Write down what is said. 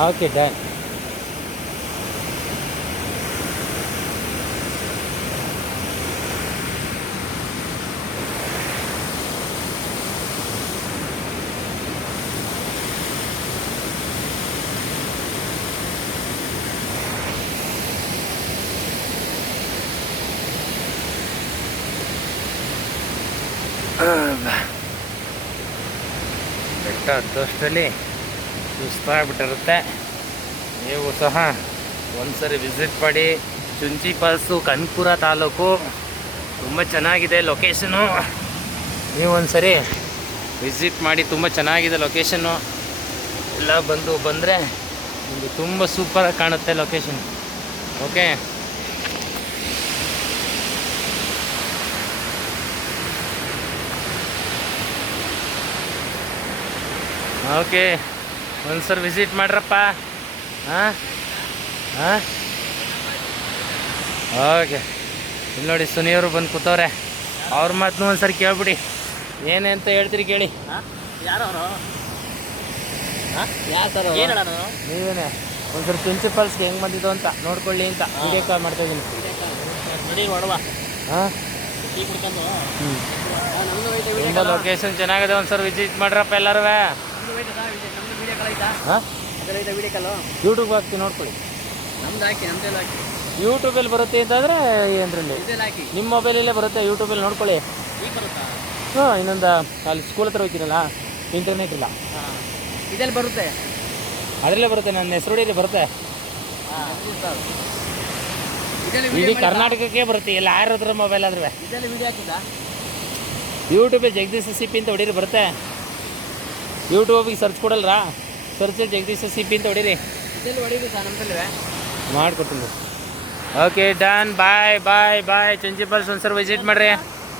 Okay done. ಬೆಟ್ಟ ಹತ್ತುವಷ್ಟರಲ್ಲಿ ಸುಸ್ತಾಗ್ಬಿಟ್ಟಿರುತ್ತೆ. ನೀವು ಸಹ ಒಂದ್ಸರಿ ವಿಸಿಟ್ ಮಾಡಿ. ಚುಂಚಿ ಫಾಲ್ಸು ಕನಕಪುರ ತಾಲೂಕು, ತುಂಬ ಚೆನ್ನಾಗಿದೆ ಲೊಕೇಶನು. ನೀವು ಒಂದ್ಸರಿ ವಿಸಿಟ್ ಮಾಡಿ, ತುಂಬ ಚೆನ್ನಾಗಿದೆ ಲೊಕೇಶನ್ನು. ಎಲ್ಲ ಬಂದರೆ ನಿಮಗೆ ತುಂಬ ಸೂಪರಾಗಿ ಕಾಣುತ್ತೆ ಲೊಕೇಶನ್. ಓಕೆ, ಓಕೆ, ಒಂದ್ಸರಿ ವಿಸಿಟ್ ಮಾಡ್ರಪ್ಪ. ಹಾಂ ಹಾಂ ಓಕೆ. ಇಲ್ಲಿ ನೋಡಿ ಸುನಿಯವರು ಬಂದು ಕೂತವ್ರೆ. ಅವ್ರ ಮಾತನ್ನು ಒಂದ್ಸರಿ ಕೇಳ್ಬಿಡಿ, ಏನೇ ಅಂತ ಹೇಳ್ತೀರಿ ಕೇಳಿ. ಯಾರವರು? ನೀವೇನೆ ಒಂದ್ಸರಿ ಚುಂಚಿ ಫಾಲ್ಸ್ಗೆ ಹೆಂಗೆ ಬಂದಿದ್ದು ಅಂತ ನೋಡ್ಕೊಳ್ಳಿ ಅಂತ ವಿಡಿಯೋ ಕಾಲ್ ಮಾಡ್ತಾ ಇದ್ದೀನಿ. ಹಾಂ, ತುಂಬ ಲೊಕೇಶನ್ ಚೆನ್ನಾಗಿದೆ. ಒಂದ್ಸರಿ ವಿಸಿಟ್ ಮಾಡ್ರಪ್ಪ ಎಲ್ಲರೂ. ಹಾಂ, ಯೂಟ್ಯೂಬ್ ಹಾಕಿ ನೋಡ್ಕೊಳ್ಳಿ. ಯೂಟ್ಯೂಬಲ್ಲಿ ಬರುತ್ತೆ ಅಂತಂದರೆ ಏನರಲ್ಲಿ ನಿಮ್ಮ ಮೊಬೈಲಲ್ಲೇ ಬರುತ್ತೆ. ಯೂಟ್ಯೂಬಲ್ಲಿ ನೋಡ್ಕೊಳ್ಳಿ. ಹಾಂ, ಇನ್ನೊಂದು ಅಲ್ಲಿ ಸ್ಕೂಲ್ ಹತ್ರ ಹೋಗ್ತೀನಲ್ಲ, ಇಂಟರ್ನೆಟ್ ಇಲ್ಲ, ಇದೆಲ್ಲಿ ಬರುತ್ತೆ, ಅದರಲ್ಲೇ ಬರುತ್ತೆ. ನನ್ನ ಹೆಸರು ಹೊಡೀರಿ ಬರುತ್ತೆ. ಇಡೀ ಕರ್ನಾಟಕಕ್ಕೆ ಬರುತ್ತೆ, ಎಲ್ಲ ಯಾರ ಹತ್ರ ಮೊಬೈಲ್ ಆದ್ರೆ. ಯೂಟ್ಯೂಬಲ್ಲಿ ಜಗದೀಶ್ ಸಿಪಿ ಅಂತ ಹೊಡೀರಿ ಬರುತ್ತೆ. ಯೂಟ್ಯೂಬಿಗೆ ಸರ್ಚ್ ಕೊಡಲ್ರಾ, ಸರ್ಚ್ ಜಗದೀಶ್ ಸಿಪಿ ಅಂತ ಹೊಡೀರಿ, ಮಾಡಿಕೊಡ್ತೀನಿ. Okay done. Bye bye bye. Chunchi falls ಒಂದ್ಸರಿ ವಿಸಿಟ್ ಮಾಡಿರಿ.